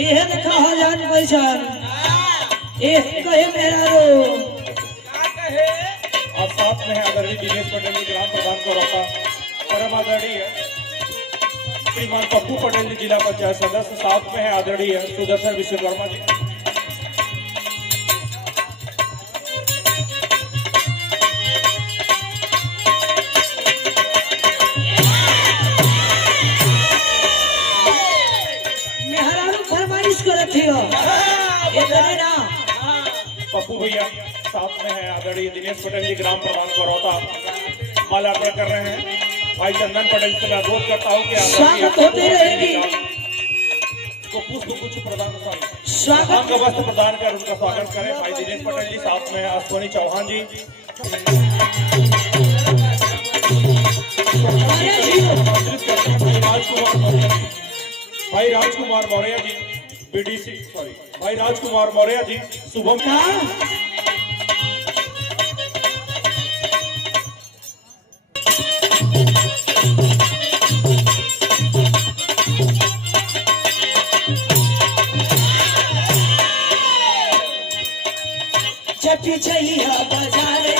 ये देखा हो जान पैसान ये कहे मेरा रो और साथ में है आदरणीय दिनेश पटेल जी ग्राम प्रधान को रखा परम आदरणीय श्रीमान पप्पू पटेल जी जिला पंचायत सदस्य, साथ में है आदरणीय सुदर्शन विश्वकर्मा जी। पप्पू भैया साथ में है आदरणीय दिनेश पटेल जी ग्राम प्रधान करौता माल्यार्पण कर रहे हैं। भाई चंदन पटेल से मैं अनुरोध करता हूँ कि स्वागत होते रहेगी को पुष्प कुछ प्रदान स्वागत का वस्त्र प्रदान कर उनका स्वागत करें। भाई दिनेश पटेल जी, साथ में है अश्वनी चौहान जी, भाई राजकुमार मौर्य जी बीडीसी, सॉरी भाई राजकुमार मौर्य जी, शुभम चटी चाहिए बाजारे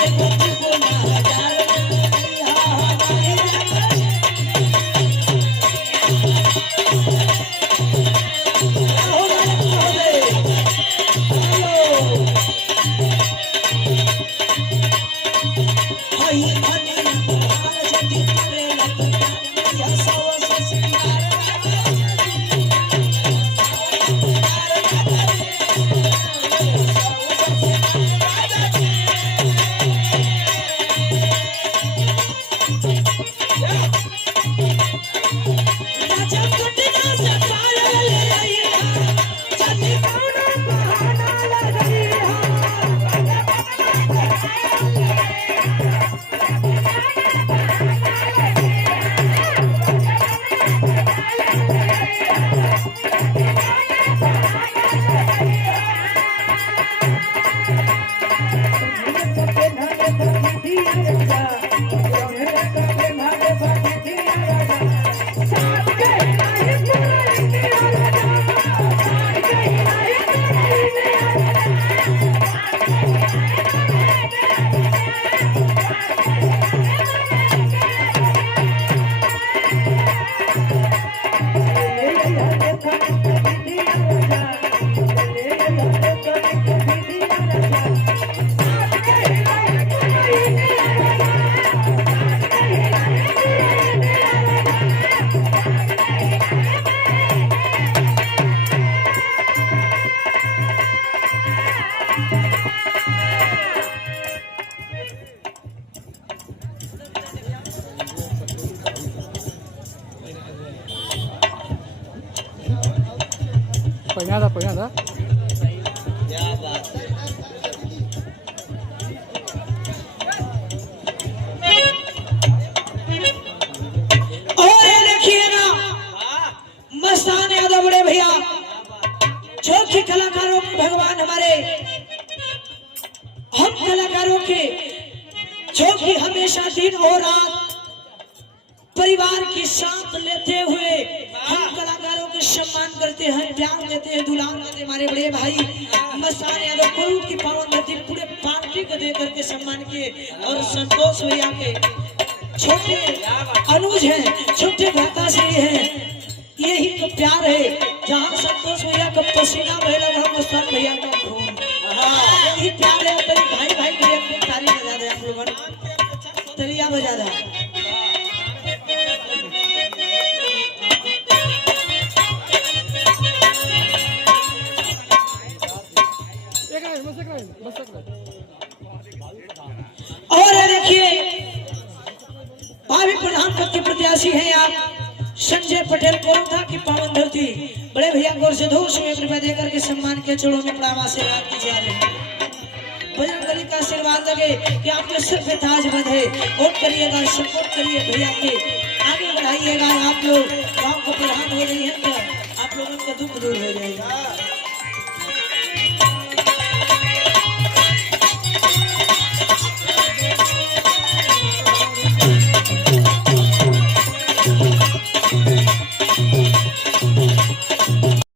पहिया था मस्तान यादव बड़े भैया जो कि कलाकारों के भगवान हमारे, हम कलाकारों के जो कि हमेशा दिन और रात परिवार की साथ लेते हुए हम कलाकारों के सम्मान करते हैं, प्यार देते हैं, दुलार देते हैं। हमारे बड़े भाई मस्तान यादव कुल की पावन धरती पूरे पार्टी को दे करके सम्मान किए। और संतोष भैया के छोटे अनुज हैं, छोटे भ्राता से हैं, यही तो प्यार है। जहाँ संतोष भैया का पसीना बहेगा वहाँ मस्तान भैया का खून, यही प्यार है। भाई भाई के लिए ताली बजा रहे आप लोगों ने, तलिया बजा रहा है। और देखिए भावी प्रधानमंत्री प्रत्याशी हैं आप संजय पटेल कोरबा की पावन धरती, बड़े भैया गौर से 200 रुपए देकर के सम्मान के चोड़ों में प्रणाम आशीर्वाद की जा रहे हैं। बजरंगबली का आशीर्वाद लगे कि आपके सिर पे ताज बंधे। वोट करिएगा, सपोर्ट करिए भैया के, आगे बढ़ाइएगा। आप लोग गांव को प्रधान हो रही है तो आप लोगों का दुख दूर हो जाएगा।